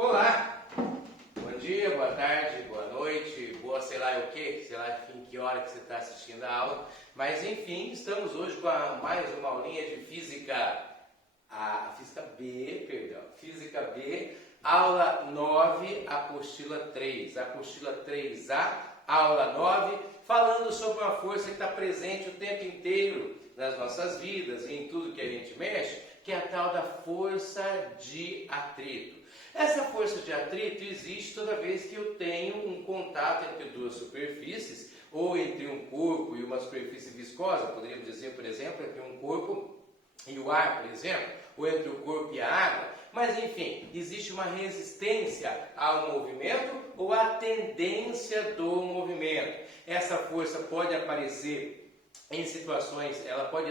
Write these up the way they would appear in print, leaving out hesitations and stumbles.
Olá, bom dia, boa tarde, boa noite, boa sei lá o que, sei lá em que hora que você está assistindo a aula, mas enfim, estamos hoje com mais uma aulinha de Física B, aula 9, apostila 3A, aula 9, falando sobre uma força que está presente o tempo inteiro nas nossas vidas e em tudo que a gente mexe, que é a tal da força de atrito. Essa força de atrito existe toda vez que eu tenho um contato entre duas superfícies, ou entre um corpo e uma superfície viscosa, poderíamos dizer, por exemplo, entre um corpo e o ar, por exemplo, ou entre o corpo e a água. Mas, enfim, existe uma resistência ao movimento ou à tendência do movimento. Essa força pode aparecer em situações, ela pode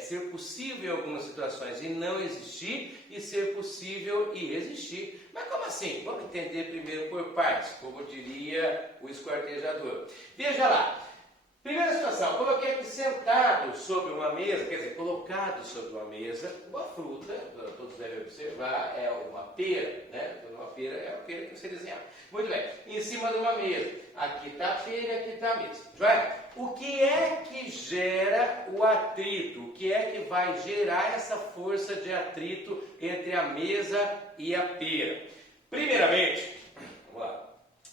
ser possível em algumas situações e não existir, e ser possível e existir. Mas como assim? Vamos entender primeiro por partes, como diria o esquartejador. Veja lá. Primeira situação, coloquei aqui sentado sobre uma mesa, quer dizer, colocado sobre uma mesa, uma fruta, todos devem observar, é uma pera, né? Uma pera é a pera que você desenhava. Muito bem, em cima de uma mesa. Aqui está a pera e aqui está a mesa. Joia? O que é que gera o atrito? O que é que vai gerar essa força de atrito entre a mesa e a pera? Primeiramente, vamos lá,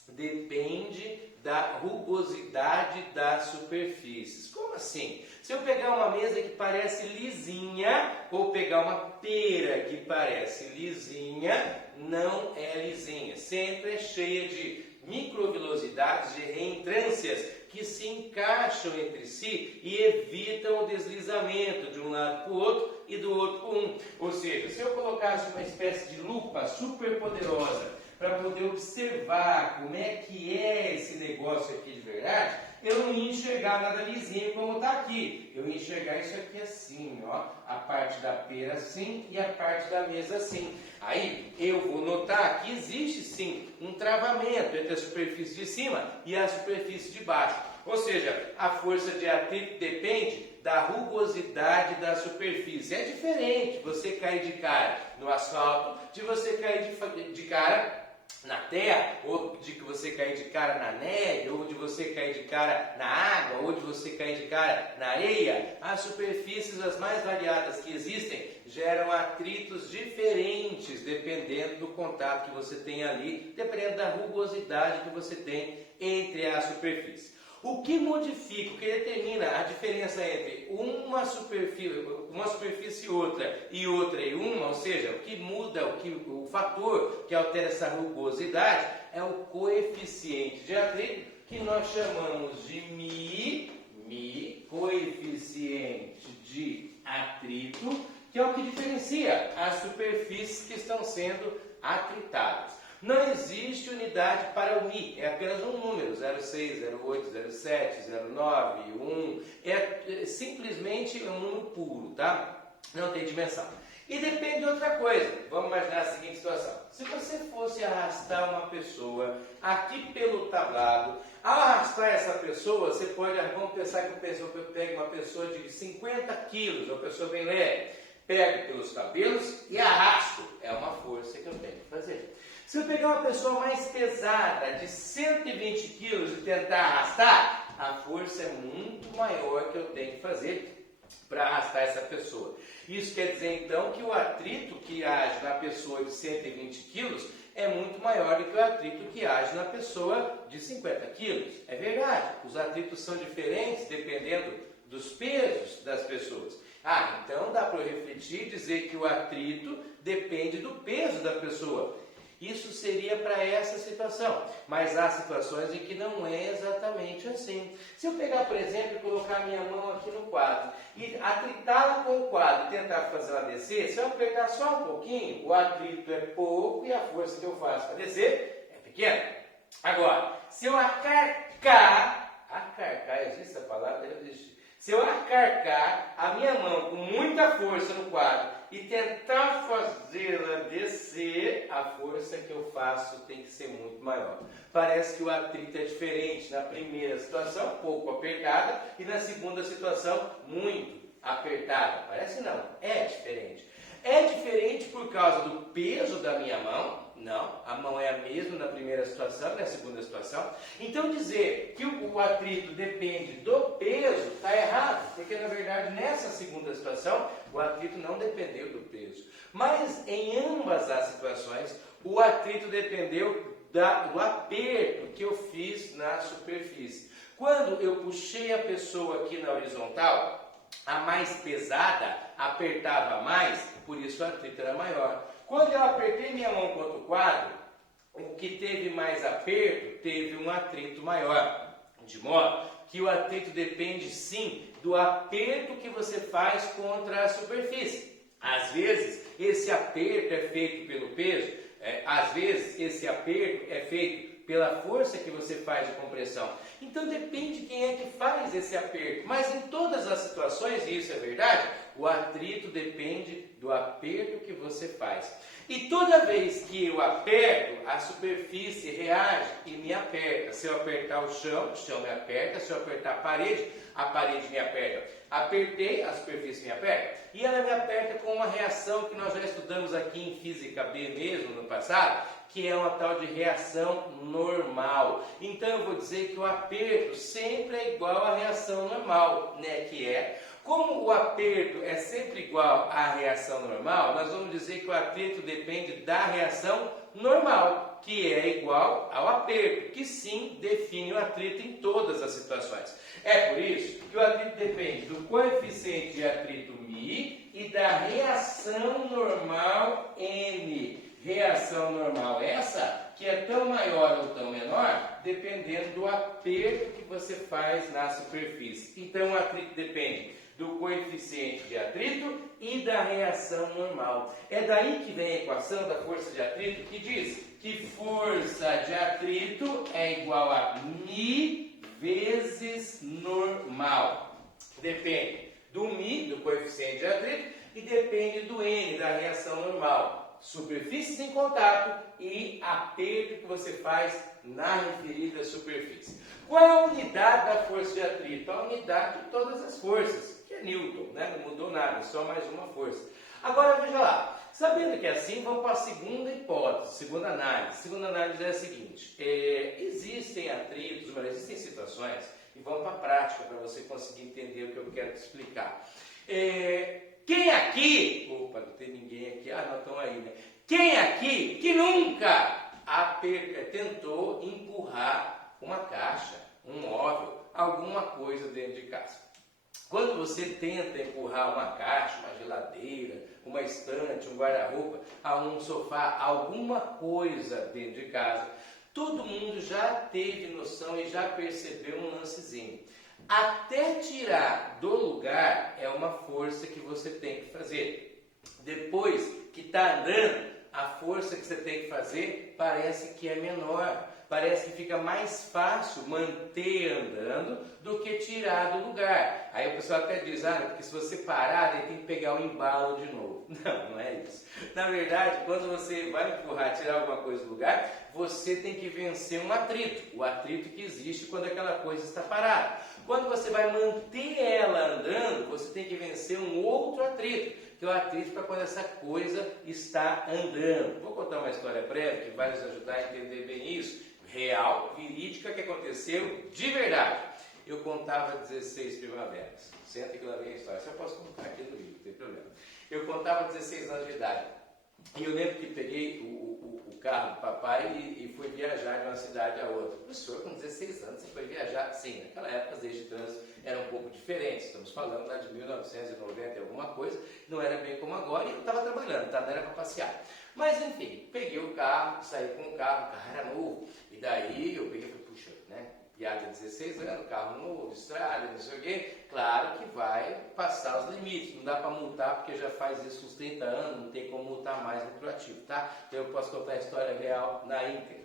depende da rugosidade das superfícies. Como assim? Se eu pegar uma mesa que parece lisinha, ou pegar uma pera que parece lisinha, não é lisinha. Sempre é cheia de microvilosidades, de reentrâncias que se encaixam entre si e evitam o deslizamento de um lado para o outro e do outro para um. Ou seja, se eu colocasse uma espécie de lupa super poderosa para poder observar como é que é esse negócio aqui de verdade, eu não ia enxergar nada lisinho como está aqui. Eu ia enxergar isso aqui assim, ó, a parte da pera assim e a parte da mesa assim. Aí eu vou notar que existe sim um travamento entre a superfície de cima e a superfície de baixo. Ou seja, a força de atrito depende da rugosidade da superfície. É diferente você cair de cara no asfalto de você cair de cara na terra, ou de que você cair de cara na neve, ou de você cair de cara na água, ou de você cair de cara na areia. As superfícies as mais variadas que existem geram atritos diferentes, dependendo do contato que você tem ali, dependendo da rugosidade que você tem entre as superfícies. O que modifica, o que determina a diferença entre uma superfície e outra e outra e uma, ou seja, o que muda, o fator que altera essa rugosidade é o coeficiente de atrito, que nós chamamos de μ, coeficiente de atrito, que é o que diferencia as superfícies que estão sendo atritadas. Não existe unidade para o μ, é apenas um número, 0,6, 0,8, 0,7, 0,9, 1, é simplesmente um número puro, tá? Não tem dimensão. E depende de outra coisa, vamos imaginar a seguinte situação. Se você fosse arrastar uma pessoa aqui pelo tablado, ao arrastar essa pessoa, você pode, vamos pensar que eu pegue uma pessoa de 50 quilos, uma pessoa bem leve, pego pelos cabelos e arrasto, é uma força que eu tenho que fazer. Se eu pegar uma pessoa mais pesada, de 120 quilos, e tentar arrastar, a força é muito maior que eu tenho que fazer para arrastar essa pessoa. Isso quer dizer, então, que o atrito que age na pessoa de 120 quilos é muito maior do que o atrito que age na pessoa de 50 quilos. É verdade, os atritos são diferentes dependendo dos pesos das pessoas. Então dá para eu refletir e dizer que o atrito depende do peso da pessoa. Isso seria para essa situação, mas há situações em que não é exatamente assim. Se eu pegar, por exemplo, e colocar a minha mão aqui no quadro e atritá-la com o quadro e tentar fazer ela descer, se eu apertar só um pouquinho, o atrito é pouco e a força que eu faço para descer é pequena. Agora, se eu acarcar, existe a palavra? Deve existir. Se eu acarcar a minha mão com muita força no quadro e tentar fazê-la descer, a força que eu faço tem que ser muito maior. Parece que o atrito é diferente. Na primeira situação, pouco apertada, e na segunda situação, muito apertada. Parece não, é diferente. É diferente por causa do peso da minha mão? Não, a mão é a mesma na primeira situação e na segunda situação. Então dizer que o atrito depende do peso está errado, porque na verdade nessa segunda situação o atrito não dependeu do peso. Mas em ambas as situações o atrito dependeu do aperto que eu fiz na superfície. Quando eu puxei a pessoa aqui na horizontal, a mais pesada apertava mais, por isso o atrito era maior. Quando eu apertei minha mão contra o quadro, o que teve mais aperto teve um atrito maior. De modo que o atrito depende sim do aperto que você faz contra a superfície. Às vezes esse aperto é feito pelo peso, às vezes esse aperto é feito pela força que você faz de compressão. Então depende de quem é que faz esse aperto. Mas em todas as situações, e isso é verdade, o atrito depende do aperto que você faz. E toda vez que eu aperto, a superfície reage e me aperta. Se eu apertar o chão me aperta. Se eu apertar a parede me aperta. Apertei, a superfície me aperta. E ela me aperta com uma reação que nós já estudamos aqui em Física B mesmo no passado, que é uma tal de reação normal. Então eu vou dizer que o aperto sempre é igual à reação normal, né? Que é, como o aperto é sempre igual à reação normal, nós vamos dizer que o atrito depende da reação normal, que é igual ao aperto, que sim define o atrito em todas as situações. É por isso que o atrito depende do coeficiente de atrito μ e da reação normal N. Reação normal essa, que é tão maior ou tão menor, dependendo do aperto que você faz na superfície. Então o atrito depende do coeficiente de atrito e da reação normal. É daí que vem a equação da força de atrito, que diz que força de atrito é igual a μ vezes normal. Depende do μ, do coeficiente de atrito, e depende do N, da reação normal. Superfícies em contato e aperto que você faz na referida superfície. Qual é a unidade da força de atrito? A unidade de todas as forças, que é Newton, né? Não mudou nada, só mais uma força. Agora veja lá, sabendo que é assim, vamos para a segunda hipótese, segunda análise. Segunda análise é a seguinte: existem atritos, mas existem situações, e vamos para a prática para você conseguir entender o que eu quero te explicar. Quem aqui, opa, não tem ninguém aqui, não estão aí, né? Quem aqui que nunca tentou empurrar uma caixa, um móvel, alguma coisa dentro de casa? Quando você tenta empurrar uma caixa, uma geladeira, uma estante, um guarda-roupa, um sofá, alguma coisa dentro de casa, todo mundo já teve noção e já percebeu um lancezinho. Até tirar do lugar é uma força que você tem que fazer. Depois que está andando, a força que você tem que fazer parece que é menor. Parece que fica mais fácil manter andando do que tirar do lugar. Aí o pessoal até diz, porque se você parar, ele tem que pegar o embalo de novo. Não, não é isso. Na verdade, quando você vai empurrar, tirar alguma coisa do lugar, você tem que vencer um atrito. O atrito que existe quando aquela coisa está parada. Quando você vai manter ela andando, você tem que vencer um outro atrito, que é o atrito para quando essa coisa está andando. Vou contar uma história breve que vai nos ajudar a entender bem isso. Real, verídica, que aconteceu de verdade. Eu contava 16 primaveras. Senta que lá vem a história. Você pode contar aqui no livro, não tem problema. Eu contava 16 anos de idade. E eu lembro que peguei o carro do papai e fui viajar de uma cidade a outra. Professor, com 16 anos, você foi viajar? Sim, naquela época as leis de trânsito eram um pouco diferentes. Estamos falando lá de 1990 e alguma coisa. Não era bem como agora e eu estava trabalhando, tá? Não era para passear. Mas enfim, peguei o carro, saí com o carro era novo. E daí eu peguei e falei, puxa, né? Piada de 16 anos, carro novo, estrada, não sei o quê. Claro que vai passar os limites. Não dá para multar porque já faz isso uns 30 anos, não tem como multar mais retroativo, tá? Então eu posso contar a história real na íntegra.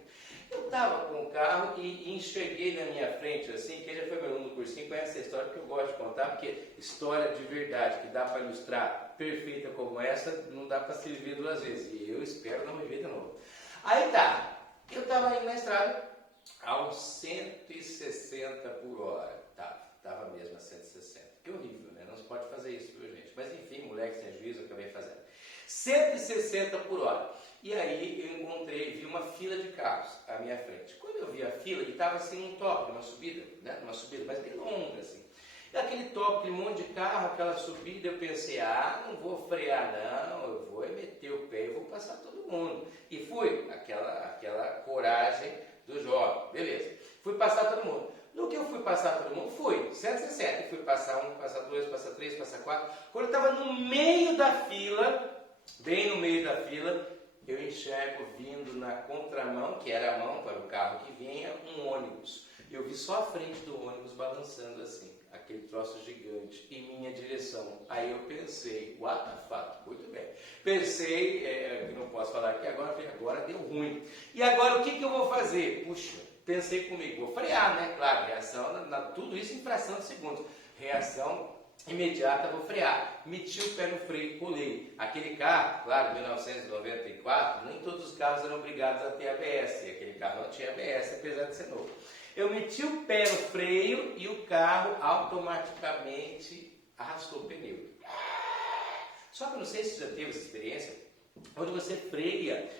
Eu estava com o carro e enxerguei na minha frente, assim, quem já foi meu aluno no cursinho conhece essa história que eu gosto de contar, porque história de verdade, que dá para ilustrar, perfeita como essa, não dá para se viver duas vezes. E eu espero não me ver de novo. Aí tá, eu estava indo na estrada a uns 160 por hora. Tava mesmo a 160. Que horrível, né? Não se pode fazer isso, viu, gente? Mas enfim, moleque sem juízo, eu acabei fazendo. 160 por hora. E aí eu vi uma fila de carros à minha frente. Quando eu vi a fila, ele estava assim um top, uma subida, né? Uma subida, mas bem longa assim. E aquele top, aquele monte de carro, aquela subida, eu pensei, não vou frear não, eu vou meter o pé e vou passar todo mundo. E fui, aquela coragem do jovem, beleza. Fui passar todo mundo. No que eu fui passar todo mundo, fui, 160. E fui passar um, passar dois, passar três, passar quatro. Quando eu estava no meio da fila, bem no meio da fila, eu enxergo vindo na contramão, que era a mão para o carro que vinha, um ônibus. Eu vi só a frente do ônibus balançando assim, aquele troço gigante, em minha direção. Aí eu pensei, what the fuck, muito bem. Pensei, que não posso falar aqui agora deu ruim. E agora o que eu vou fazer? Puxa, pensei comigo, vou frear, né? Claro, reação, tudo isso em fração de segundos. Reação imediata, vou frear. Meti o pé no freio e colei. Aquele carro, claro, 1994, nem todos os carros eram obrigados a ter ABS. E aquele carro não tinha ABS, apesar de ser novo. Eu meti o pé no freio e o carro automaticamente arrastou o pneu. Só que eu não sei se você já teve essa experiência, quando você freia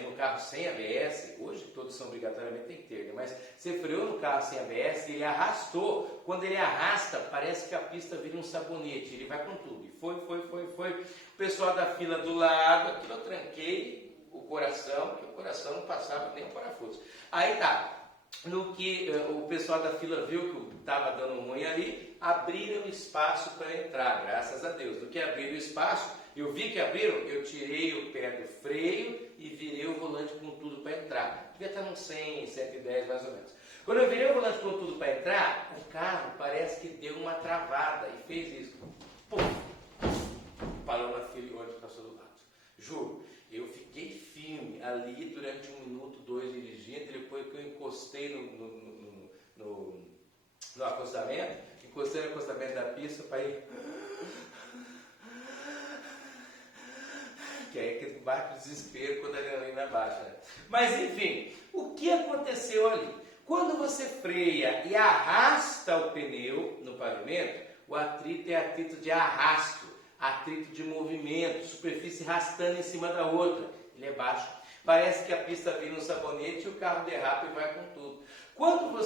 no carro sem ABS, hoje todos são obrigatoriamente tem que ter, né? Mas você freou no carro sem ABS e ele arrastou. Quando ele arrasta, parece que a pista vira um sabonete, ele vai com tudo. E foi. O pessoal da fila do lado, aquilo eu tranquei o coração, que o coração não passava nem um parafuso. Aí tá. No que o pessoal da fila viu que estava dando ruim ali, abriram espaço para entrar, graças a Deus. No que abriram espaço, eu vi que abriram, eu tirei o pé do freio e virei o volante com tudo para entrar. Devia estar uns 100, 110 mais ou menos. Quando eu virei o volante com tudo para entrar, o carro parece que deu uma travada e fez isso. Pum! Parou na fila e o ônibus passou do lado. Juro. Eu fiquei firme ali durante 1 minuto, 2 dirigindo, depois que eu encostei no acostamento, encostei no acostamento da pista para ir. Que é que bate o desespero quando a adrenalina baixa. Né? Mas enfim, o que aconteceu ali? Quando você freia e arrasta o pneu no pavimento, o atrito é atrito de arrasto. Atrito de movimento, superfície arrastando em cima da outra. Ele é baixo. Parece que a pista vira um sabonete e o carro derrapa e vai com tudo. Quando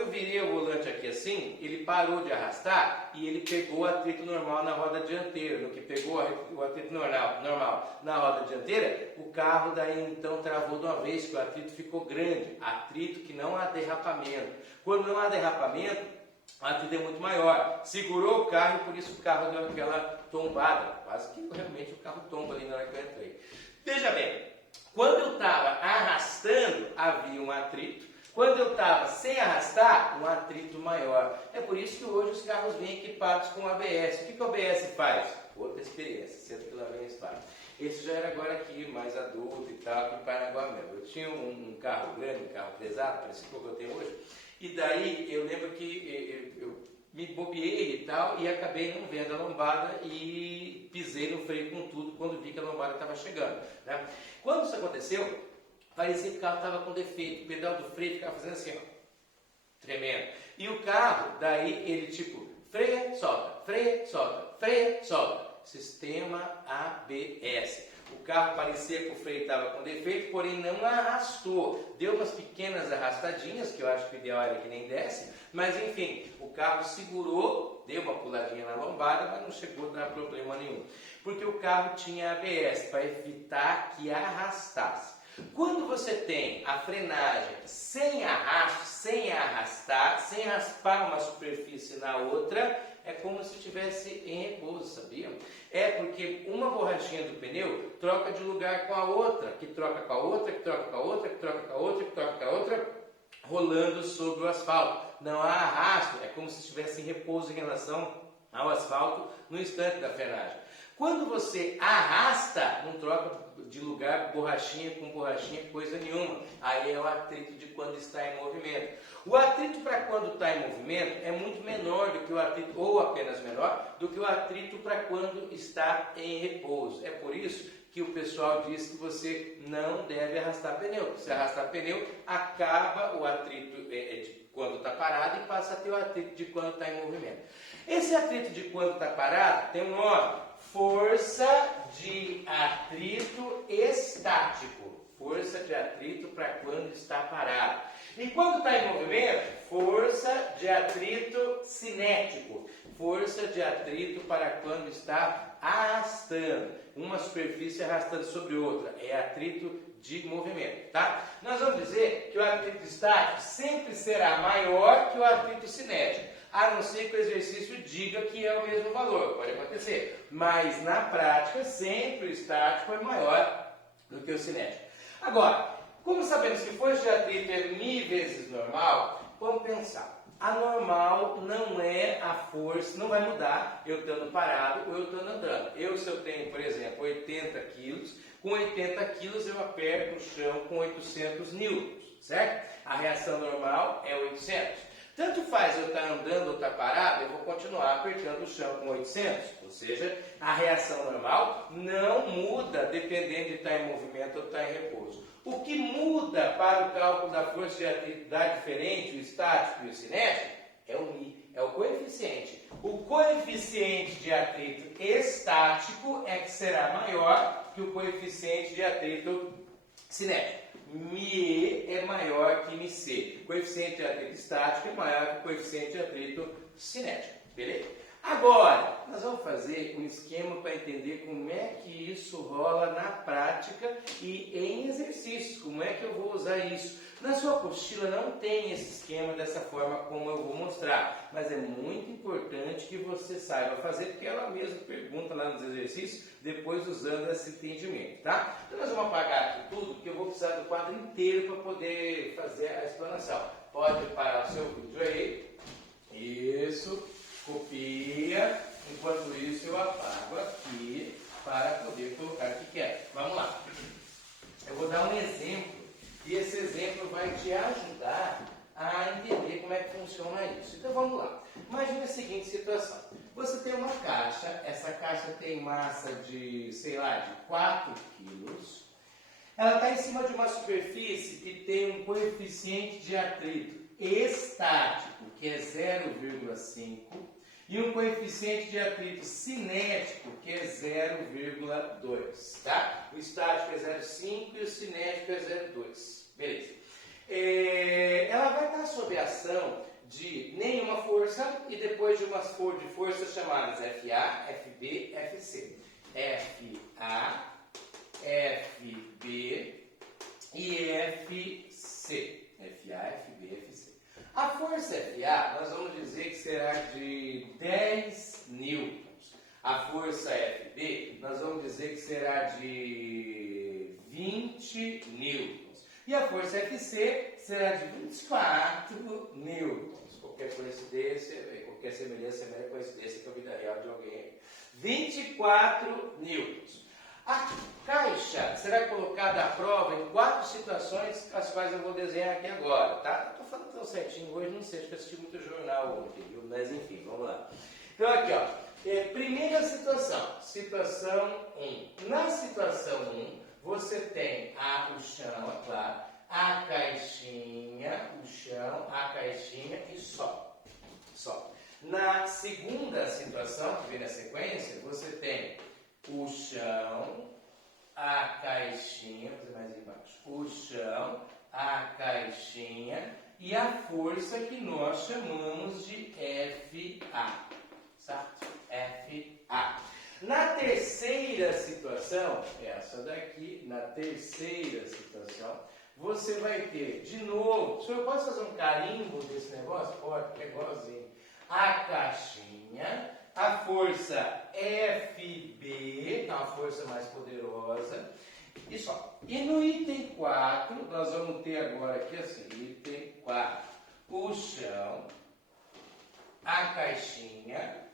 eu virei o volante aqui assim, ele parou de arrastar e ele pegou o atrito normal na roda dianteira. No que pegou o atrito normal na roda dianteira, o carro daí então travou de uma vez, que o atrito ficou grande. Atrito que não há derrapamento. Quando não há derrapamento, o atrito é muito maior. Segurou o carro e por isso o carro deu aquela tombada. Quase que realmente o carro tomba ali na hora que eu entrei. Veja bem, quando eu estava arrastando, havia um atrito. Quando eu estava sem arrastar, um atrito maior. É por isso que hoje os carros vêm equipados com ABS. O que o ABS faz? Outra experiência, senta que lá vem a história. Esse já era agora aqui, mais adulto e tal, aqui em Paranaguá mesmo. Eu tinha um carro grande, um carro pesado, parecido com o que eu tenho hoje. E daí eu lembro que eu me bobeei e tal, e acabei não vendo a lombada e pisei no freio com tudo quando vi que a lombada estava chegando. Né? Quando isso aconteceu, parecia que o carro estava com defeito, o pedal do freio ficava fazendo assim, ó, tremendo. E o carro, daí ele tipo, freia, solta, freia, solta. Sistema ABS. O carro parecia que o freio estava com defeito, porém não arrastou. Deu umas pequenas arrastadinhas, que eu acho que o ideal era que nem desse, mas enfim, o carro segurou, deu uma puladinha na lombada, mas não chegou a dar problema nenhum. Porque o carro tinha ABS, para evitar que arrastasse. Quando você tem a frenagem sem arrasto, sem arrastar, sem raspar uma superfície na outra, é como se estivesse em repouso, sabia? É porque uma borrachinha do pneu troca de lugar com a outra, que troca com a outra, que troca com a outra, que troca com a outra, que troca com a outra, rolando sobre o asfalto. Não há arrasto, é como se estivesse em repouso em relação ao asfalto no instante da frenagem. Quando você arrasta, não troca de lugar borrachinha com borrachinha, coisa nenhuma. Aí é o atrito de quando está em movimento. O atrito para quando está em movimento é muito menor do que o atrito, ou apenas menor, do que o atrito para quando está em repouso. É por isso que o pessoal diz que você não deve arrastar pneu. Se arrastar pneu, acaba o atrito de quando está parado e passa a ter o atrito de quando está em movimento. Esse atrito de quando está parado tem um nome, força de atrito estático. Força de atrito para quando está parado. E quando está em movimento, força de atrito cinético. Força de atrito para quando está arrastando. Uma superfície arrastando sobre outra. É atrito de movimento, tá? Nós vamos dizer que o atrito estático sempre será maior que o atrito cinético. A não ser que o exercício diga que é o mesmo valor. Pode acontecer. Mas na prática, sempre o estático é maior do que o cinético. Agora, como sabemos que força de atrito é μ vezes normal, vamos pensar. A normal não é a força, não vai mudar eu estando parado ou eu estando andando. Se eu tenho, por exemplo, 80 quilos, com 80 quilos eu aperto o chão com 800 newtons, certo? A reação normal é 800. Tanto faz eu estar andando ou estar parado, eu vou continuar apertando o chão com 800. Ou seja, a reação normal não muda dependendo de estar em movimento ou estar em repouso. O que muda para o cálculo da força de atrito dar diferente, o estático e o cinético, é o μ, é o coeficiente. O coeficiente de atrito estático é que será maior que o coeficiente de atrito cinético. μe é maior que μc. O coeficiente de atrito estático é maior que o coeficiente de atrito cinético. Beleza? Agora, nós vamos fazer um esquema para entender como é que isso rola na prática e em exercícios. Como é que eu vou usar isso? Na sua apostila não tem esse esquema dessa forma como eu vou mostrar, mas é muito importante que você saiba fazer, porque ela mesma pergunta lá nos exercícios, depois usando esse entendimento, tá? Então nós vamos apagar aqui tudo, porque eu vou precisar do quadro inteiro para poder fazer a explanação. Pode parar o seu vídeo aí. Isso. Copia. Enquanto isso eu apago aqui para poder colocar o que quer. Vamos lá. Eu vou dar um exemplo. E esse exemplo vai te ajudar a entender como é que funciona isso. Então vamos lá. Imagina a seguinte situação. Você tem uma caixa, essa caixa tem massa de, sei lá, de 4 quilos. Ela está em cima de uma superfície que tem um coeficiente de atrito estático, que é 0,5, e um coeficiente de atrito cinético, que é 0,2. Tá? O estático é 0,5 e o cinético é 0,2. Beleza. Ela vai estar sob a ação de nenhuma força e depois de umas forças chamadas FA, FB, FC. FA, FB e FC. FA, FB, FC. A força FA, nós vamos dizer que será de 10 newtons. A força FB, nós vamos dizer que será de 20 newtons. E a força FC será de 24 newtons. Qualquer coincidência, qualquer semelhança é mera coincidência com a vida real de alguém. 24 newtons. A caixa será colocada à prova em 4 situações, as quais eu vou desenhar aqui agora, tá? Estou falando tão certinho hoje, não sei, acho que eu assisti muito jornal ontem, viu? Mas enfim, vamos lá. Então aqui, ó, primeira situação, situação 1. Na situação 1, você tem o chão, é claro, a caixinha, o chão, a caixinha e só. Na segunda situação, que vem na sequência, você tem o chão, a caixinha, vou fazer mais embaixo, o chão, a caixinha e a força que nós chamamos de FA, certo? FA. Na terceira situação, essa daqui, na terceira situação, você vai ter, de novo, o senhor pode fazer um carimbo desse negócio? Pode, é igualzinho. A caixinha, a força FB, a força mais poderosa, e só. E no item 4, nós vamos ter agora aqui assim, item 4, o chão, a caixinha,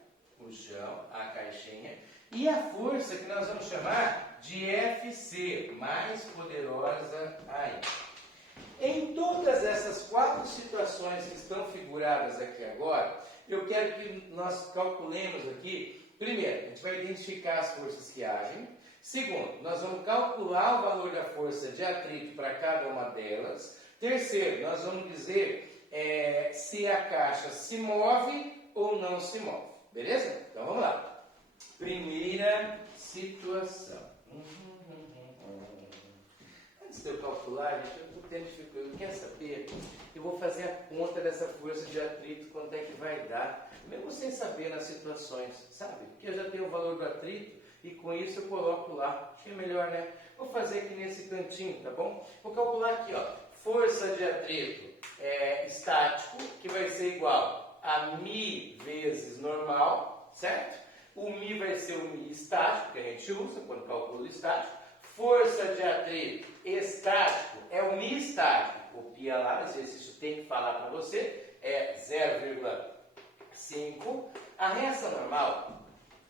e a força que nós vamos chamar de FC, mais poderosa ainda. Em todas essas 4 situações que estão figuradas aqui agora, eu quero que nós calculemos aqui, primeiro, a gente vai identificar as forças que agem. Segundo, nós vamos calcular o valor da força de atrito para cada uma delas. Terceiro, nós vamos dizer se a caixa se move ou não se move. Beleza? Então vamos lá. Primeira situação. Antes de eu calcular, gente, eu estou tendo dificuldade. Quer saber? Eu vou fazer a conta dessa força de atrito, quanto é que vai dar, mesmo sem saber nas situações, sabe? Porque eu já tenho o valor do atrito e com isso eu coloco lá. Acho que é melhor, né? Vou fazer aqui nesse cantinho, tá bom? Vou calcular aqui, ó. Força de atrito estático, que vai ser igual a μ vezes normal, certo? O μ vai ser o μ estático, que a gente usa quando calcula o estático. Força de atrito estático é o μ estático. Copia lá, esse exercício tem que falar para você, é 0,5. A reação normal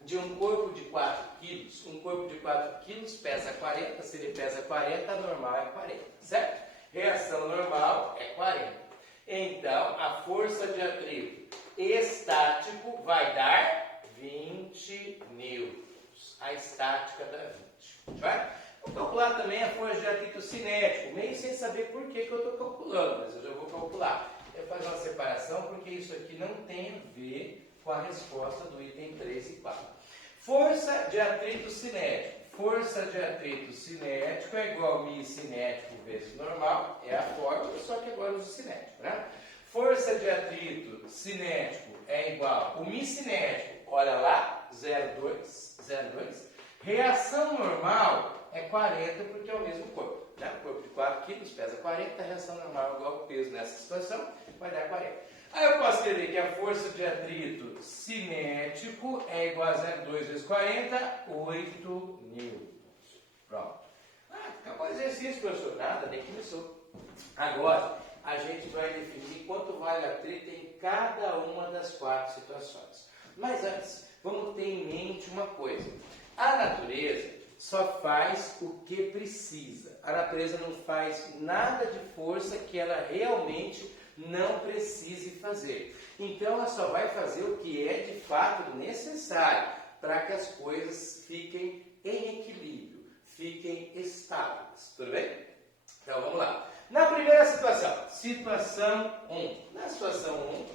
de um corpo de 4 kg, um corpo de 4 kg pesa 40, se ele pesa 40, a normal é 40, certo? Reação normal é 40. Então, a força de atrito estático vai dar 20 newtons. A estática dá 20. Vai? Vou calcular também a força de atrito cinético, meio sem saber por que eu estou calculando, mas eu já vou calcular. Eu vou fazer uma separação porque isso aqui não tem a ver com a resposta do item 3 e 4. Força de atrito cinético. Força de atrito cinético é igual a μ cinético vezes normal, é a fórmula, só que agora uso cinético, né? Força de atrito cinético é igual, o μ cinético, olha lá, 0,2. Reação normal é 40 porque é o mesmo corpo, né? O corpo de 4 kg pesa 40, a reação normal é igual ao peso nessa situação, vai dar 40. Aí eu posso escrever que a força de atrito cinético é igual a 0,2 vezes 40, 8 newtons. Pronto. Acabou o exercício, professor. Nada, nem começou. Agora, a gente vai definir quanto vale atrito em cada uma das 4 situações. Mas antes, vamos ter em mente uma coisa. A natureza só faz o que precisa. A natureza não faz nada de força que ela realmente não precise fazer. Então ela só vai fazer o que é de fato necessário para que as coisas fiquem em equilíbrio, fiquem estáveis. Tudo bem? Então vamos lá. Na primeira situação, situação 1. Na situação 1,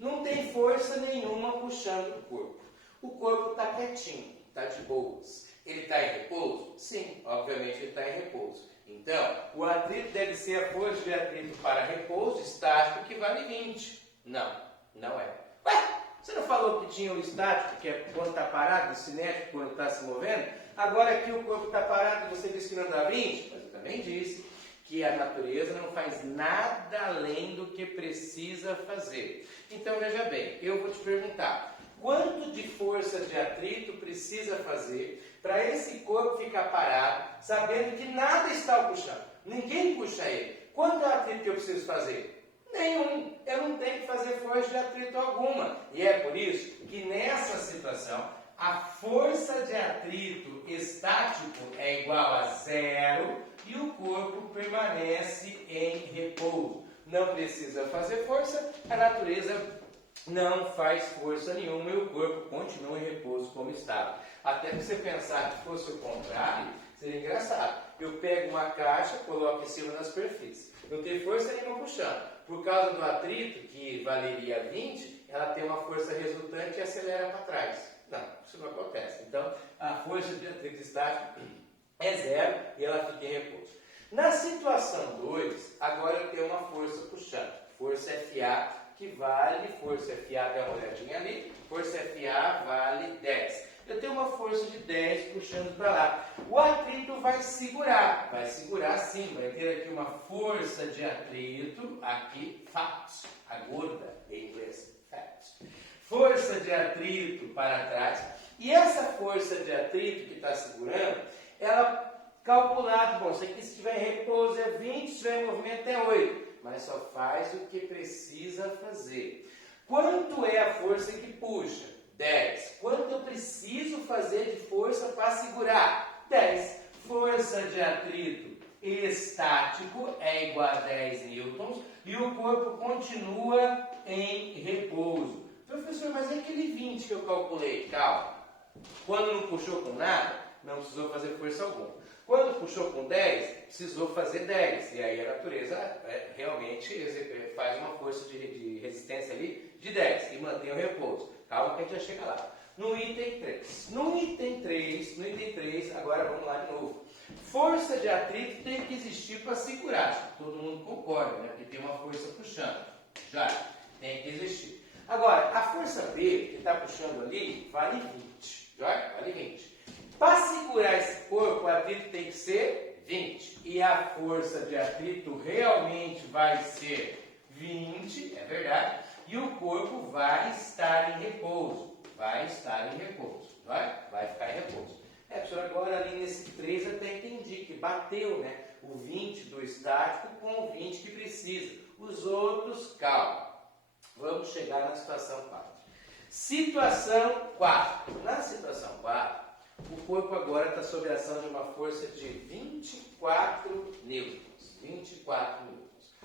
não tem força nenhuma puxando o corpo. O corpo está quietinho, está de boas. Ele está em repouso? Sim, obviamente ele está em repouso. Então, o atrito deve ser a força de atrito para repouso estático que vale 20. Não, não é. Ué, você não falou que tinha o estático, que é quando está parado, o cinético quando está se movendo? Agora que o corpo está parado e você disse que não dá 20? Mas eu também disse que a natureza não faz nada além do que precisa fazer. Então, veja bem, eu vou te perguntar. Quanto de força de atrito precisa fazer para esse corpo ficar parado, sabendo que nada está o puxando? Ninguém puxa ele. Quanto é o atrito que eu preciso fazer? Nenhum. Eu não tenho que fazer força de atrito alguma. E é por isso que nessa situação, a força de atrito estático é igual a 0 e o corpo permanece em repouso. Não precisa fazer força, a natureza não faz força nenhuma e o corpo continua em repouso como estava. Até que você pensar que fosse o contrário, seria engraçado. Eu pego uma caixa, coloco em cima das superfícies. Não tem força nenhuma puxando. Por causa do atrito, que valeria 20, ela tem uma força resultante e acelera para trás. Não, isso não acontece. Então, a força de atrito estático é 0 e ela fica em repouso. Na situação 2, agora eu tenho uma força puxando. Força FA, que vale, força FA, dá uma olhadinha ali, força FA vale 10. Eu tenho uma força de 10 puxando para lá. O atrito vai segurar sim, vai ter aqui uma força de atrito, aqui, fatos, aguda, em inglês, fatos. Força de atrito para trás, e essa força de atrito que está segurando, ela calculada, bom, isso aqui se estiver em repouso é 20, se estiver em movimento é 8. Mas só faz o que precisa fazer. Quanto é a força que puxa? 10. Quanto eu preciso fazer de força para segurar? 10. Força de atrito estático é igual a 10 newtons e o corpo continua em repouso. Professor, mas é aquele 20 que eu calculei, calma. Quando não puxou com nada, não precisou fazer força alguma. Quando puxou com 10, precisou fazer 10. E aí a natureza realmente faz uma força de resistência ali de 10 e mantém o repouso. Calma que a gente já chega lá. no item 3. No item 3, agora vamos lá de novo. Força de atrito tem que existir para segurar. Todo mundo concorda, né? Porque tem uma força puxando. Já tem que existir. Agora, a força B, que está puxando ali, vale 20. Já? Vale 20. Para segurar esse corpo, o atrito tem que ser 20. E a força de atrito realmente vai ser 20, é verdade. E o corpo vai estar em repouso. Vai estar em repouso. Vai ficar em repouso. Professor, agora ali nesse 3 eu até entendi que bateu, né? O 20 do estático com o 20 que precisa. Os outros, calma. Vamos chegar na situação 4. Situação 4. Na situação 4, o corpo agora está sob a ação de uma força de 24 newtons. 24 newtons.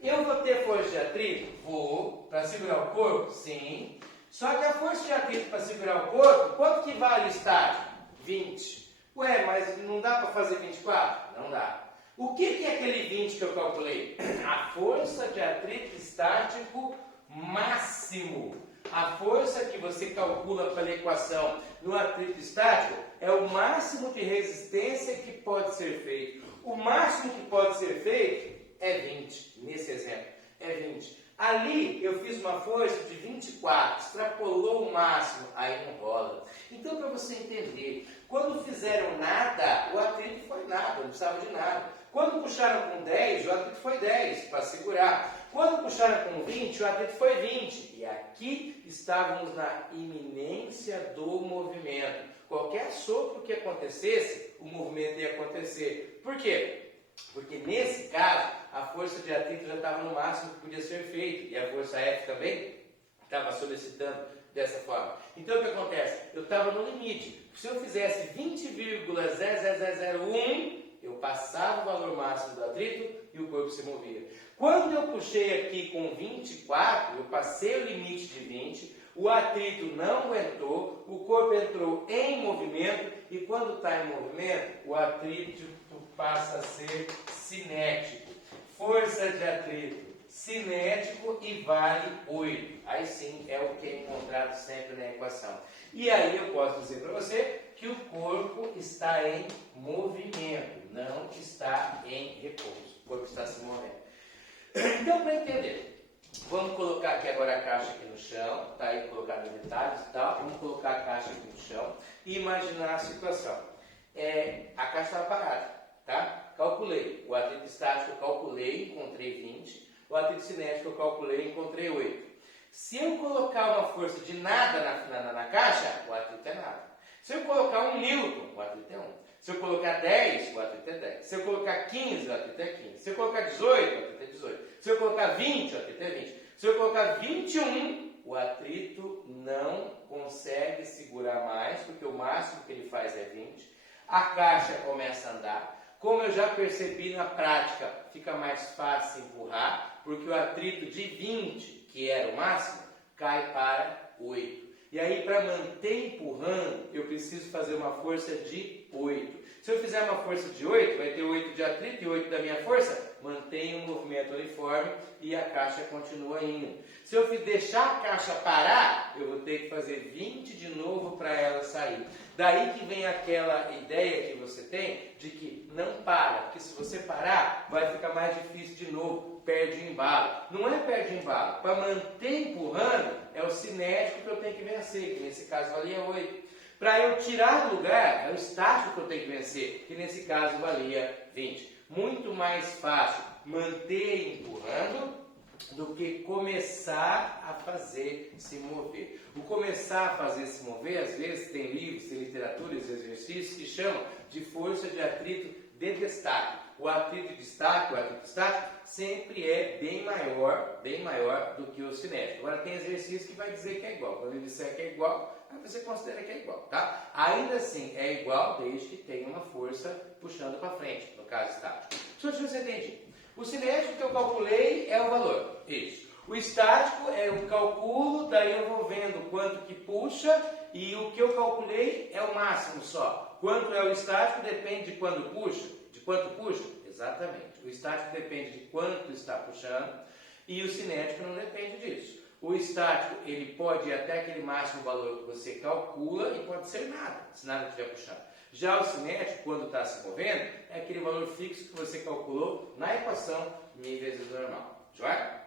Eu vou ter força de atrito? Vou. Para segurar o corpo? Sim. Só que a força de atrito para segurar o corpo, quanto que vale o estático? 20. Ué, mas não dá para fazer 24? Não dá. O que é aquele 20 que eu calculei? A força de atrito estático máximo. A força que você calcula pela equação no atrito estático é o máximo de resistência que pode ser feito. O máximo que pode ser feito é 20, nesse exemplo. É 20. Ali eu fiz uma força de 24, extrapolou o máximo, aí não rola. Então, para você entender, quando fizeram nada, o atrito foi nada, não precisava de nada. Quando puxaram com 10, o atrito foi 10, para segurar. Quando puxaram com 20, o atrito foi 20. E aqui estávamos na iminência do movimento. Qualquer sopro que acontecesse, o movimento ia acontecer. Por quê? Porque nesse caso, a força de atrito já estava no máximo que podia ser feito. E a força F também estava solicitando dessa forma. Então o que acontece? Eu estava no limite. Se eu fizesse 20,00001, eu passava o valor máximo do atrito e o corpo se movia. Quando eu puxei aqui com 24, eu passei o limite de 20, o atrito não aguentou, o corpo entrou em movimento e quando está em movimento, o atrito passa a ser cinético. Força de atrito cinético e vale 8. Aí sim é o que é encontrado sempre na equação. E aí eu posso dizer para você que o corpo está em movimento, não está em repouso. O corpo está se movendo. Então, para entender, vamos colocar aqui agora a caixa aqui no chão, tá aí colocado em detalhes e tal. Vamos colocar a caixa aqui no chão e imaginar a situação. A caixa estava parada, tá? Calculei. O atrito estático eu calculei, encontrei 20. O atrito cinético eu calculei, encontrei 8. Se eu colocar uma força de nada na caixa, o atrito é nada. Se eu colocar 1 newton, o atrito é 1. Se eu colocar 10, o atrito é 10. Se eu colocar 15, o atrito é 15. Se eu colocar 18, o atrito é 18. Se eu colocar 20, o atrito é 20. Se eu colocar 21, o atrito não consegue segurar mais, porque o máximo que ele faz é 20. A caixa começa a andar. Como eu já percebi na prática, fica mais fácil empurrar, porque o atrito de 20, que era o máximo, cai para 8. E aí, para manter empurrando, eu preciso fazer uma força de 8. Se eu fizer uma força de 8, vai ter 8 de atrito e 8 da minha força, mantém o movimento uniforme e a caixa continua indo. Se eu deixar a caixa parar, eu vou ter que fazer 20 de novo para ela sair. Daí que vem aquela ideia que você tem de que não para, porque se você parar, vai ficar mais difícil de novo, perde o embalo. Não é perde o embalo, para manter empurrando, é o cinético que eu tenho que vencer, que nesse caso valia 8. Para eu tirar do lugar, é o estático que eu tenho que vencer, que nesse caso valia 20. Muito mais fácil manter empurrando do que começar a fazer se mover. O começar a fazer se mover, às vezes tem livros, tem literatura, exercícios que chamam de força de atrito de destaque. O atrito de destaque, o atrito estático, sempre é bem maior do que o cinético. Agora tem exercício que vai dizer que é igual. Quando ele disser que é igual, aí você considera que é igual, tá? Ainda assim, é igual desde que tenha uma força puxando para frente, no caso estático. Deixa eu ver se eu entendi. O cinético que eu calculei é o valor, isso. O estático é o cálculo, daí eu vou vendo quanto que puxa e o que eu calculei é o máximo só. Quanto é o estático depende de quando puxa. De quanto puxa? Exatamente. O estático depende de quanto está puxando e o cinético não depende disso. O estático, ele pode ir até aquele máximo valor que você calcula e pode ser nada, se nada estiver puxado. Já o cinético, quando está se movendo, é aquele valor fixo que você calculou na equação μ vezes normal. Joia?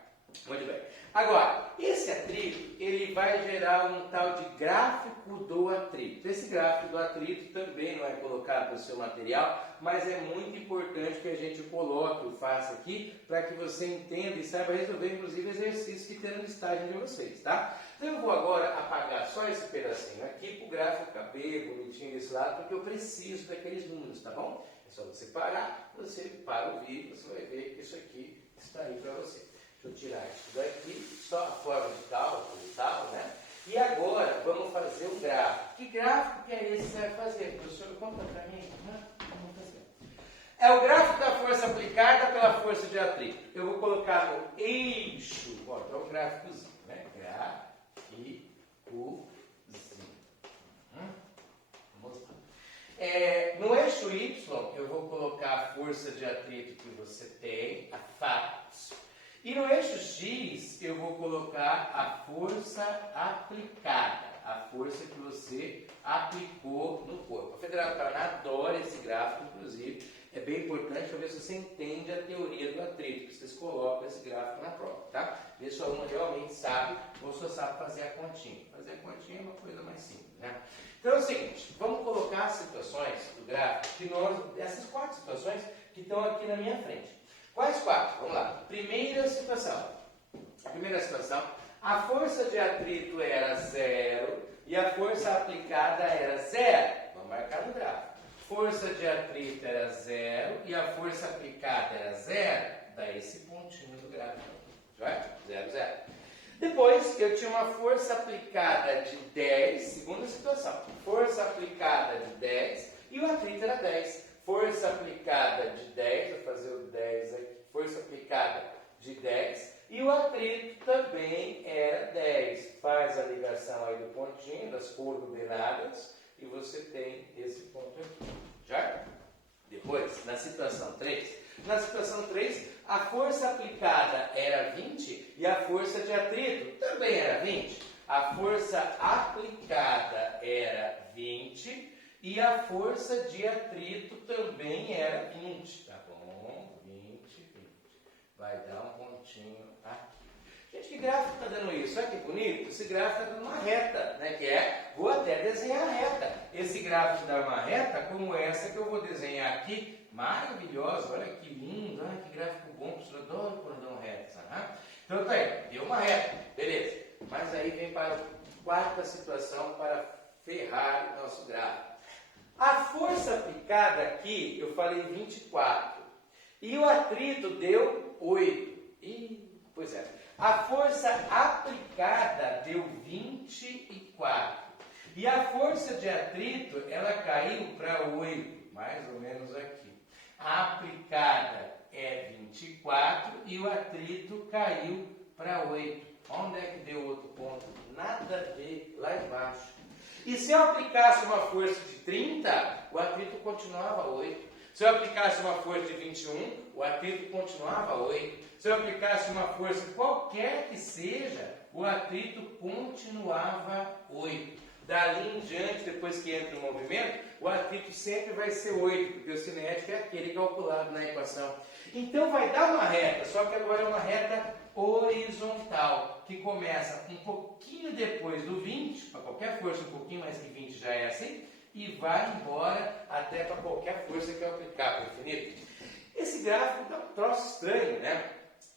Muito bem. Agora, esse atrito, ele vai gerar um tal de gráfico do atrito. Esse gráfico do atrito também não é colocado no seu material, mas é muito importante que a gente coloque, o faça aqui, para que você entenda e saiba resolver, inclusive, exercícios que tem na listagem de vocês, tá? Então eu vou agora apagar só esse pedacinho aqui, para o gráfico ficar bem bonitinho desse lado, porque eu preciso daqueles números, tá bom? É só você parar, você para o vídeo, você vai ver que isso aqui está aí para você. Deixa eu tirar isso daqui, só a forma de cálculo e tal, né? E agora vamos fazer o gráfico. Que gráfico que é esse que você vai fazer? Professor, conta para mim. Vamos fazer. É o gráfico da força aplicada pela força de atrito. Eu vou colocar no eixo, ó, então o gráficozinho, né? Gráficozinho. Vamos lá. No eixo Y, eu vou colocar a força de atrito que você tem, a fatos. E no eixo X, eu vou colocar a força aplicada, a força que você aplicou no corpo. A Federal do Paraná adora esse gráfico, inclusive, é bem importante para ver se você entende a teoria do atrito, que vocês colocam esse gráfico na prova, tá? Ver se o aluno realmente sabe, ou só sabe fazer a continha. Fazer a continha é uma coisa mais simples, né? Então é o seguinte, vamos colocar as situações do gráfico, essas 4 situações que estão aqui na minha frente. Quais 4? Vamos lá. Primeira situação. A força de atrito era 0 e a força aplicada era 0. Vamos marcar no gráfico. Força de atrito era 0 e a força aplicada era 0. Dá esse pontinho do gráfico. 0, 0. Depois, eu tinha uma força aplicada de 10, segunda situação. Força aplicada de 10 e o atrito era 10. Força aplicada de 10, vou fazer o 10 aqui, força aplicada de 10, e o atrito também era 10. Faz a ligação aí do pontinho, das coordenadas, e você tem esse ponto aqui. Já? Depois, na situação 3, a força aplicada era 20 e a força de atrito também era 20. A força aplicada era 20 e a força de atrito também era 20, tá bom? 20, 20. Vai dar um pontinho aqui. Gente, que gráfico está dando isso? Olha que bonito. Esse gráfico está dando uma reta, né? Vou até desenhar a reta. Esse gráfico dá uma reta como essa que eu vou desenhar aqui. Maravilhosa, olha que lindo. Olha que gráfico bom. Eu adoro quando dão retas, né? Então tá aí, deu uma reta. Beleza. Mas aí vem para a 4ª situação para ferrar o nosso gráfico. A força aplicada aqui, eu falei 24. E o atrito deu 8. Pois é. A força aplicada deu 24. E a força de atrito, ela caiu para 8. Mais ou menos aqui. A aplicada é 24 e o atrito caiu para 8. Onde é que deu outro ponto? Nada a ver, lá embaixo. E se eu aplicasse uma força de 30, o atrito continuava 8. Se eu aplicasse uma força de 21, o atrito continuava 8. Se eu aplicasse uma força qualquer que seja, o atrito continuava 8. Dali em diante, depois que entra o movimento, o atrito sempre vai ser 8, porque o cinético é aquele calculado na equação. Então vai dar uma reta, só que agora é uma reta horizontal, que começa um pouquinho depois do 20, para qualquer força um pouquinho mais que 20 já é assim, e vai embora até para qualquer força que eu aplicar para o infinito. Esse gráfico dá um troço estranho, né?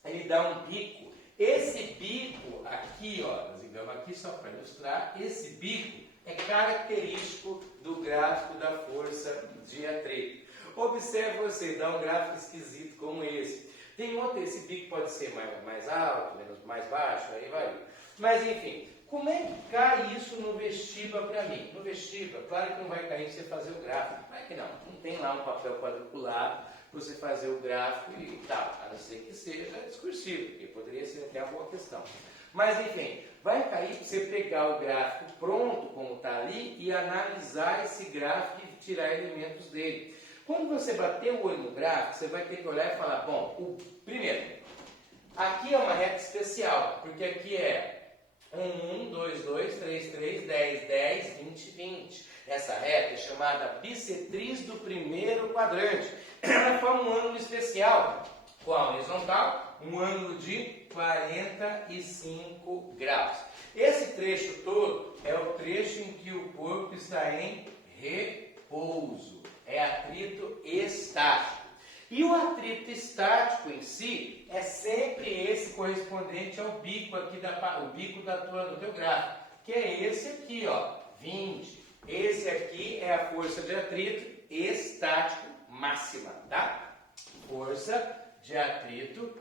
Ele dá um bico. Esse bico aqui, ó, nós ligamos aqui só para ilustrar, esse bico é característico do gráfico da força de atrito. Observe você, dá um gráfico esquisito como esse. Tem outro, esse bico pode ser mais alto, mais baixo, aí vai. Mas enfim, como é que cai isso no vestiba para mim? No vestiba, claro que não vai cair se você fazer o gráfico. Como é que não? Não tem lá um papel quadriculado para você fazer o gráfico e tal, a não ser que seja discursivo, que poderia ser até uma boa questão. Mas enfim, vai cair para você pegar o gráfico pronto, como está ali, e analisar esse gráfico e tirar elementos dele. Quando você bater o olho no gráfico, você vai ter que olhar e falar, bom, primeiro, aqui é uma reta especial, porque aqui é 1, 2, 2, 3, 3, 10, 10, 20, 20. Essa reta é chamada bissetriz do primeiro quadrante. Ela forma um ângulo especial com a horizontal, um ângulo de 45 graus. Esse trecho todo é o trecho em que o corpo está em repouso. É atrito estático. E o atrito estático em si é sempre esse correspondente ao bico aqui do teu gráfico, que é esse aqui, ó, 20. Esse aqui é a força de atrito estático máxima, tá? Força de atrito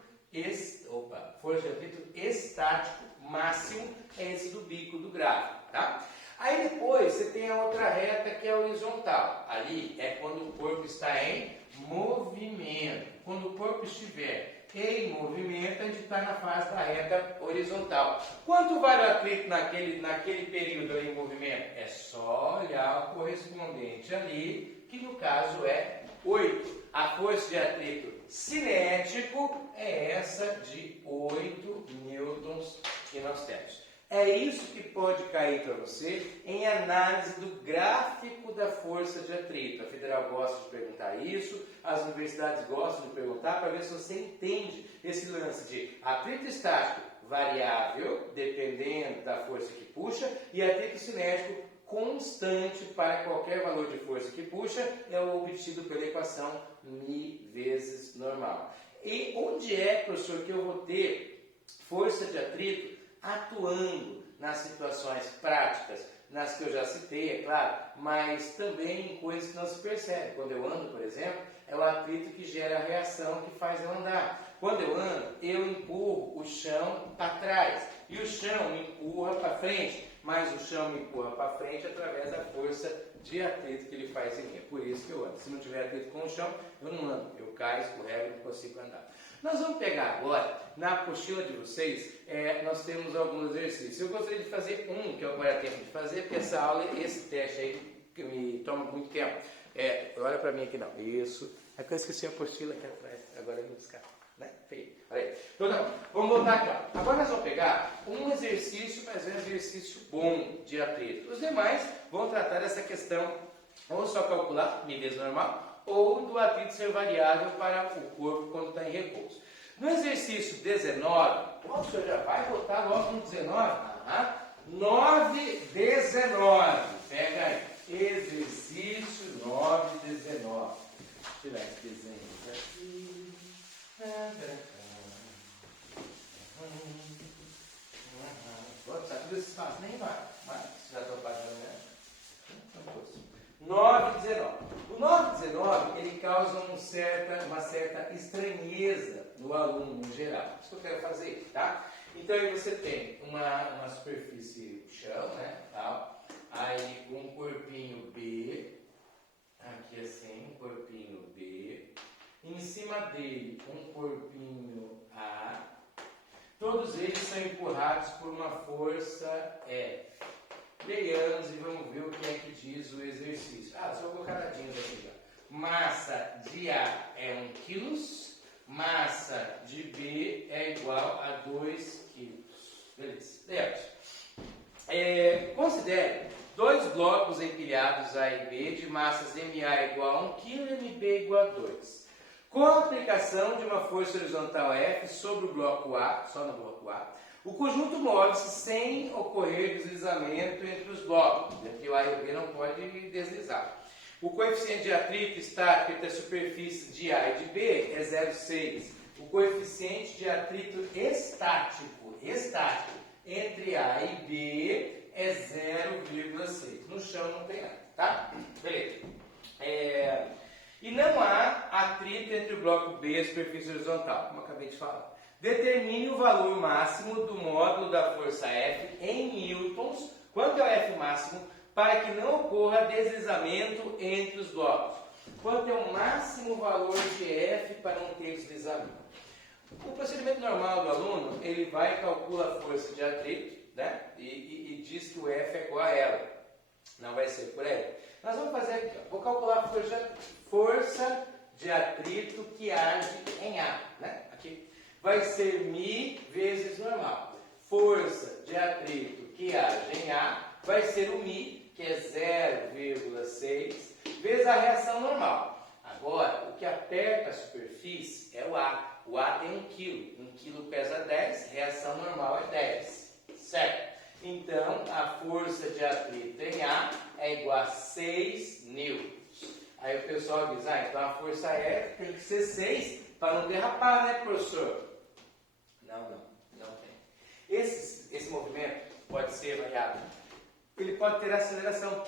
estático máximo é esse do bico do gráfico, tá? Aí depois você tem a outra reta que é horizontal. Ali é quando o corpo está em movimento. Quando o corpo estiver em movimento, a gente está na fase da reta horizontal. Quanto vale o atrito naquele período ali em movimento? É só olhar o correspondente ali, que no caso é 8. A força de atrito cinético é essa de 8 newtons que nós temos. É isso que pode cair para você em análise do gráfico da força de atrito. A Federal gosta de perguntar isso, as universidades gostam de perguntar para ver se você entende esse lance de atrito estático variável, dependendo da força que puxa, e atrito cinético constante para qualquer valor de força que puxa, é o obtido pela equação μ vezes normal. E onde é, professor, que eu vou ter força de atrito atuando nas situações práticas, nas que eu já citei, é claro, mas também em coisas que não se percebem. Quando eu ando, por exemplo, é o atrito que gera a reação que faz eu andar. Quando eu ando, eu empurro o chão para trás e o chão me empurra para frente, mas o chão me empurra para frente através da força de atrito que ele faz em mim. É por isso que eu ando. Se não tiver atrito com o chão, eu não ando. Eu caio, escorrego e não consigo andar. Nós vamos pegar agora, na apostila de vocês, nós temos alguns exercícios. Eu gostaria de fazer um, que agora é tempo de fazer, porque essa aula, esse teste aí, que me toma muito tempo. Olha para mim aqui não. Isso. É que eu esqueci a apostila aqui atrás. Agora eu vou buscar. Né? Feio. Olha aí. Então, não, vamos voltar aqui. Ó. Agora nós vamos pegar um exercício, mas é um exercício bom de atrito. Os demais vão tratar dessa questão, ou só calcular medida normal, ou do atrito ser variável para o corpo quando está em repouso. No exercício 19, o senhor já vai botar logo no 19? 9, 19. Pega aí. Exercício 9, 19. Vou tirar esse desenho aqui. Tá tudo esse espaço, nem vai. Mas já estou pagando, né? 9, 19. O 9, 19, ele causa uma certa estranheza no aluno no geral. Isso que eu quero fazer, tá? Então aí você tem uma superfície chão, né? Tal. Aí um corpinho B, aqui assim, um corpinho B. Em cima dele, um corpinho A. Todos eles são empurrados por uma força F. Leiamos e vamos ver o que é que diz o exercício. Só colocadinhos aqui. Ó. Massa de A é 1 kg, massa de B é igual a 2 kg. Beleza. Considere dois blocos empilhados A e B de massas MA igual a 1 kg e MB igual a 2. Com a aplicação de uma força horizontal F sobre o bloco A, só no bloco A, o conjunto move-se sem ocorrer deslizamento entre os blocos, entre o A e o B não pode deslizar. O coeficiente de atrito estático entre as superfícies de A e de B é 0,6. O coeficiente de atrito estático entre A e B é 0,6. No chão não tem nada, tá? Beleza. E não há atrito entre o bloco B e a superfície horizontal, como eu acabei de falar. Determine o valor máximo do módulo da força F em newtons. Quanto é o F máximo? Para que não ocorra deslizamento entre os blocos. Quanto é o máximo valor de F para não ter deslizamento? O procedimento normal do aluno, ele vai e calcula a força de atrito, né? E diz que o F é igual a ela. Não vai ser por aí. Nós vamos fazer aqui, ó. Vou calcular a força de atrito que age em A, né? Aqui. Vai ser μ vezes normal. força de atrito que age em A vai ser o μ, que é 0,6, vezes a reação normal. Agora, o que aperta a superfície é o A. O A tem 1 kg. 1 kg pesa 10, reação normal é 10. Certo? Então, a força de atrito em A é igual a 6 newtons. Aí o pessoal diz, então a força F tem que ser 6 para não derrapar, né, professor? Não tem. Esse movimento pode ser variado. Ele pode ter aceleração.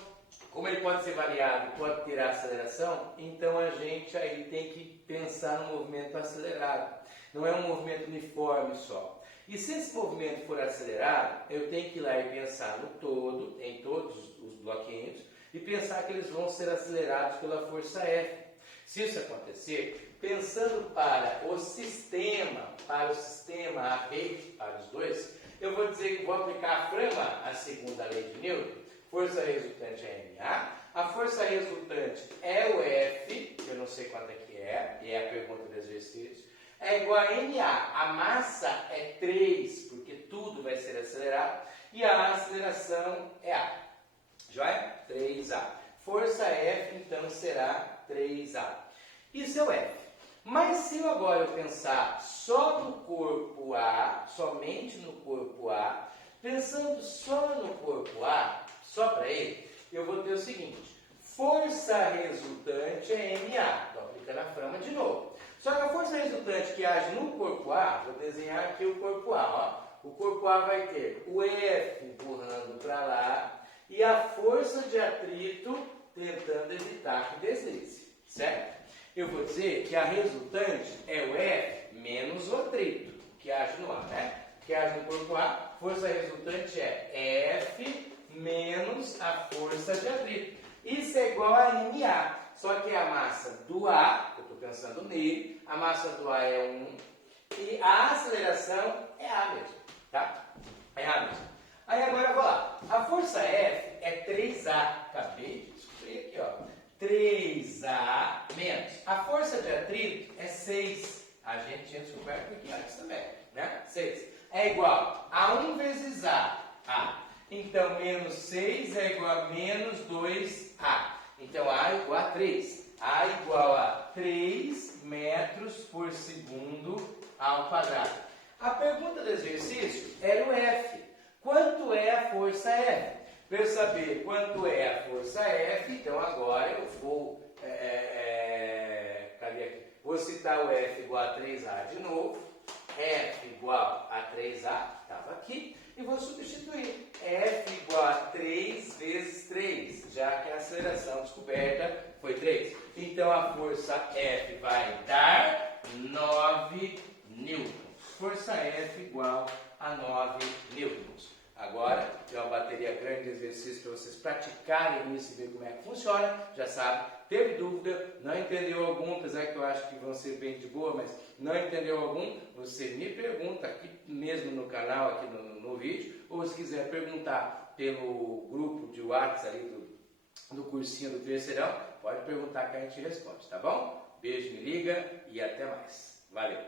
Como ele pode ser variado e pode ter aceleração, então a gente aí tem que pensar no movimento acelerado. Não é um movimento uniforme só. E se esse movimento for acelerado, eu tenho que ir lá e pensar no todo, em todos os bloquinhos, e pensar que eles vão ser acelerados pela força F. Se isso acontecer, pensando para o sistema AB, para os dois, eu vou dizer que vou aplicar a Frama, a segunda lei de Newton. Força resultante é MA, a força resultante é o F, que eu não sei quanto é que é, e é a pergunta do exercício, é igual a MA. A massa é 3, porque tudo vai ser acelerado, e a aceleração é A. Joia? 3A. Força F, então, será 3A. Isso é o F. Mas se eu agora pensar só no corpo A, somente no corpo A, pensando só no corpo A, só para ele, eu vou ter o seguinte: força resultante é MA. Estou aplicando a Frama de novo. Só que a força resultante que age no corpo A, vou desenhar aqui o corpo A. Ó. O corpo A vai ter o F empurrando para lá e a força de atrito tentando evitar que deslize. Certo? Eu vou dizer que a resultante é o F menos o atrito, que age no A, né? Que age no corpo A. Força resultante é F menos a força de atrito. Isso é igual a MA. Só que a massa do A, eu estou pensando nele, a massa do A é 1 e a aceleração é A mesmo, tá? É A mesmo. Aí agora eu vou lá. A força F é 3A. Acabei de descobrir aqui, ó. 3A menos. A força de atrito é 6. A gente tinha descoberto aqui antes também, né? 6. É igual a 1 vezes A. Então, menos 6 é igual a menos 2A. Então, A é igual a 3. A igual a 3 metros por segundo ao quadrado. A pergunta do exercício era o F. Quanto é a força F? Para eu saber quanto é a força F, então agora eu vou... cadê aqui? Vou citar o F igual a 3A de novo. F igual a 3A, estava aqui, e vou substituir. F igual a 3 vezes 3, já que a aceleração descoberta foi 3. Então a força F vai dar 9 newtons. Força F igual a 9 newtons. Agora, tem uma bateria grande de exercícios para vocês praticarem isso e ver como é que funciona. Já sabe, teve dúvida, não entendeu algum, apesar que eu acho que vão ser bem de boa, mas não entendeu algum, você me pergunta aqui mesmo no canal, aqui no vídeo, ou se quiser perguntar pelo grupo de WhatsApp ali do cursinho do terceirão, pode perguntar que a gente responde, tá bom? Beijo, me liga e até mais. Valeu!